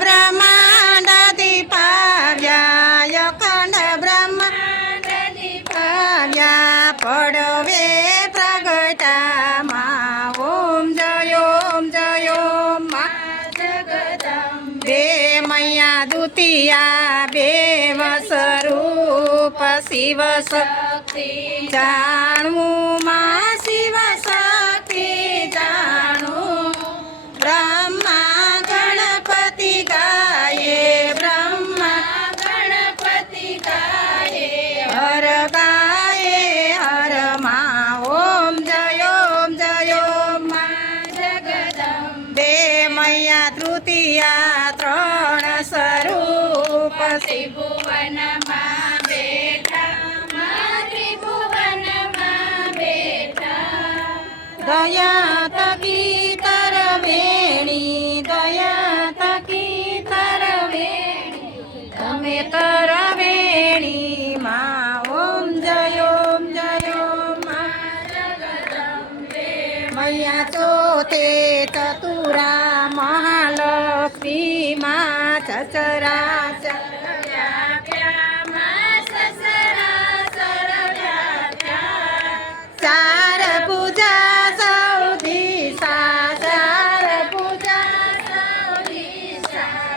ब्रह्मांडाती पाव्या अखंड ब्रह्मांडाती पाव्या पडवे प्रगटा मा ओम जय ओम मा जगदंबे मैया द्वितीया बेव स्वरूप शिव शक्ति जाणू मा शिव शक्ति जाणू ब्रह्मा गणपति गाये ब्रह्मा गणपति गाये हर मा ओम जय मा जगदंबे मैया तृतीया त्रण स्वरूप त्रिभुवन मा बेटा त्रिभुवन मा बेटा दया तकी तरवेणी दया तकी तरवेणी तमे तरवेणी मा ओम जय मा जगदंबे मैया चोथे चतुरा महालक्ष्मी मा चचराचर व्याप्या मा सचराचर व्याप्या चार पूजा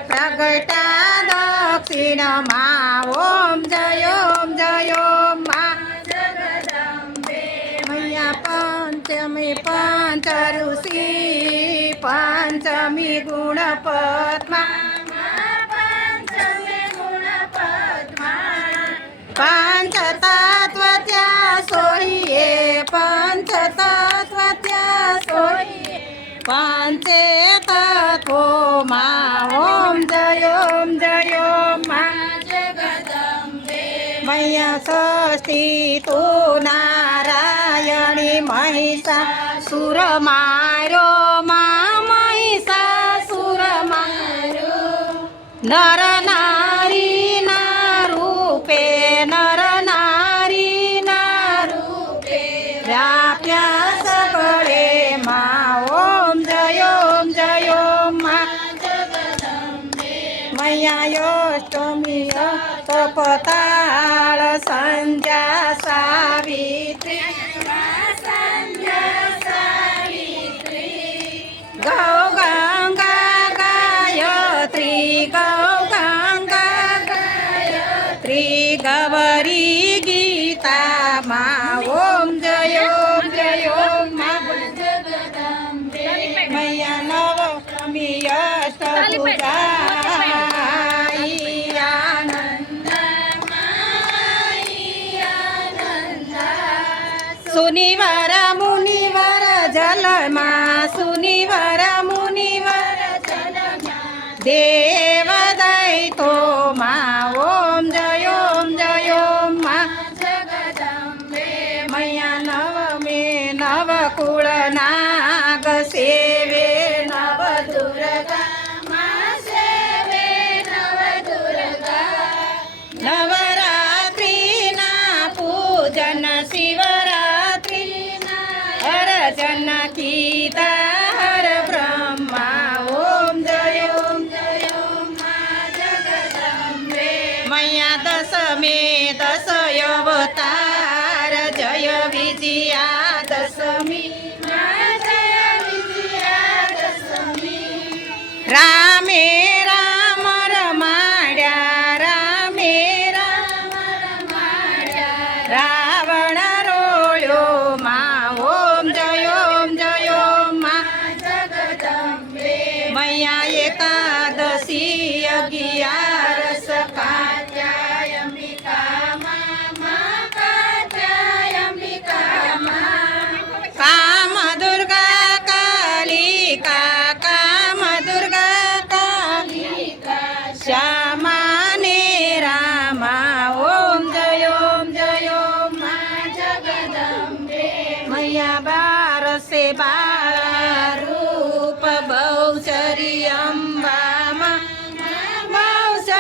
प्रगटा दक्षिण मा ओम जय मा जगदंबे मैया पंचमी पंच ऋषि पंचमी गुणपद्मा पंचमी गुणपद्मा पंच तत्व त्या सोयिये पंच तत्व त्या सोयिये पंचे तत्व मा ओम जय मा जगदंबे मैया षष्ठी तू नारायणी महिषासुर मारो मा महिषासुर मारो नर नारी ना रूपे नर नारी ना रूपे व्याप्या सगळे मा ओम जय मा जगदंबे मैया अष्टमी कपताळ संध्या सावित्री गौ गंगा गायत्री गौ गंगा गायत्री गौरी गीता मा ओम जय मा जगदंबे मैया नवमी अष्टभुजा सुनिवर मुनिवर जलमा सुनिवर मुनिवर जलमा देव दैतो मा ओम जय मा जगदंबे मैया नवमे नवकुळ नाग सेवे नव दुर्गा मा सेवे नव दुर्गा नवरात्री ना पूजन शिवरात्री अर्चन कीता हर ब्रह्मा ओम जय मा जगदंबे मैया दशमे दश अवतार जय विजया दशमी जय विजया दशमी रामे राम रमाड्या रामे राम रमाड्या रावण रोळ्यो मा ओम जय मा जगदंबे मैया एकादशी 11 कात्यायंबिका मा कात्यायंबिका मा काम दुर्गा कालिका काम दुर्गा कालिका श्यामा ने रामा ओम जय मा जगदंबे मैया 12 से 12 रूप बहुचरी अम्बा मा बहुचरी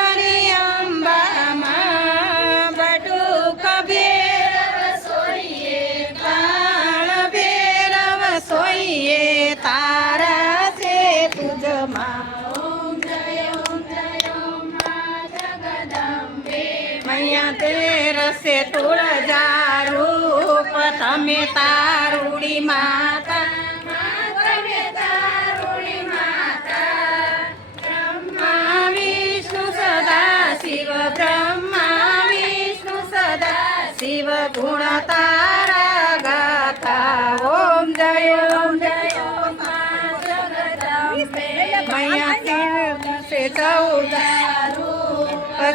અહીંયા તેરસે તુળજા રૂપ તમે તારુડી માતા બ્રહ્મા વિષ્ણુ સદા શિવ બ્રહ્મા વિષ્ણુ સદા શિવ ગુણ તારા ગાતા ઓમ જય ઓમ જય ઓમ મૈયા ચૌદા રૂપ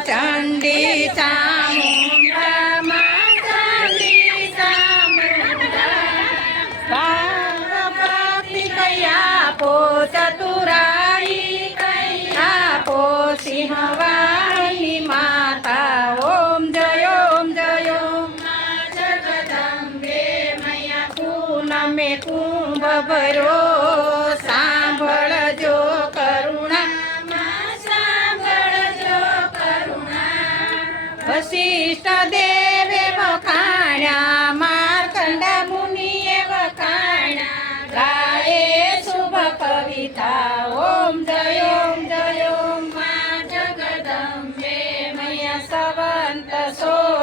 ચંડી ચામુંડા મા ચંડી ચામુંડા ભક્તિ કયા પો ચતુરાઈ કયા પો સિંહવાણી માતા ઓમ જય ઓમ જય ઓમ જગદંબે મૈયા પૂનમે કુંભ ભરો સાંભળજો વશિષ્ઠ દેવે વખાણ્યા માર્કંડા મુનિએ વખાણ્યા ગાયે શુભ કવિતા ઓમ જય ઓમ મા જગદંબે મૈયા સંવંત 1657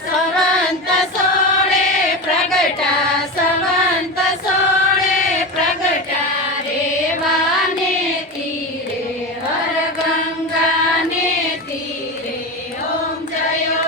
સંવંત 16 પ્રગટા સંવંત 16 પ્રગટા રેવાને તીરે હર ગંગાને તીરે ઓમ જય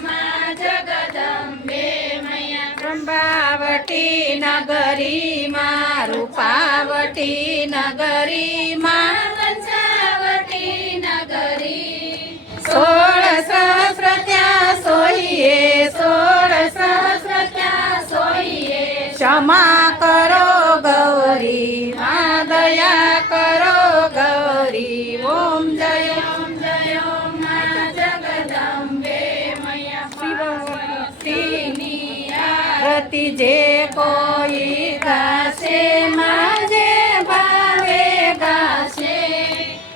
મા જગદંબે મૈયા ત્રંબાવટી નગરીમાં રૂપાવટી નગરીમાં પંચાવટી નગરી 16 સહસ્ર ત્યાં સોઈએ 16 સહસ્ર ત્યાં સોઈએ ક્ષમા કરો ગૌરી મા દયા કરો ગૌરી ઓમ જય મા જગદંબે મૈયા શિવની આરતી જે કોઈ ગાશે માં જે ભાવે ગાશે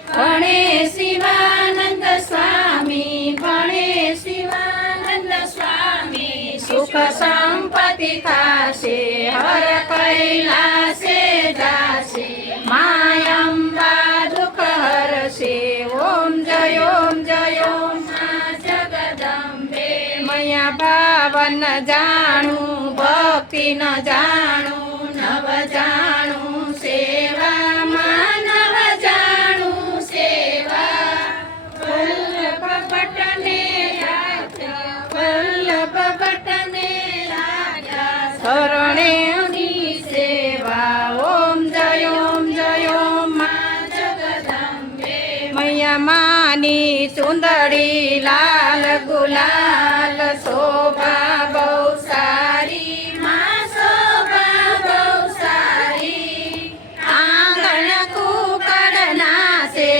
ભણે શિવાનંદ સ્વામી ભણે શિવાનંદ સ્વામી સુખ સંપત્તિ થાશે હર કૈલાસે જાશે માયંબા દુઃખ હરશે ઓમ જય મા જગદંબે મૈયા ભાવન જાણું ભક્તિ ન જાણું નવ જાણું સેવામાં નવ જાણું સેવા વલ્લભ ભટ્ટને શરણેની સેવા ઓમ જય મા જગદંબે મૈયા માની સુંદરી લાલ ગુલાલ શોભા બહુ સારી માં શોભા બહુ સારી આંગણ કુકડ નાશે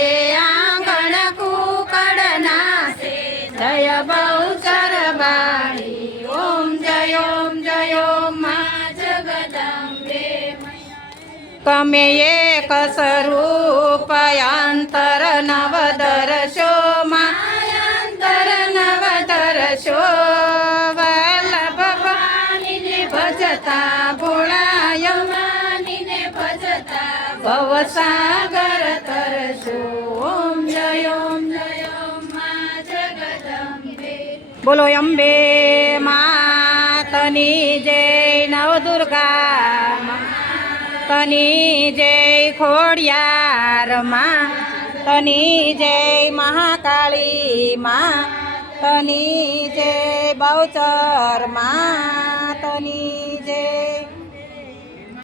આંગણ કુકડ નાશે જય બહુચર બાળી ઓમ જય મા જગદંબે કમે એક સ્વરૂપ અંતર નવ દર્શો અંતર નવ દર્શો વલ્લભ વાણીને ભજતા ભોળાય વાણીને ભજતા ભવસાગર તરશો ઓમ જય મા જગદંબે બોલો અંબે માતની જય નવદુર્ગા તની જય ખોડિયાર માં તની જય મહાકાળી માં તની જય બહુચર માં તની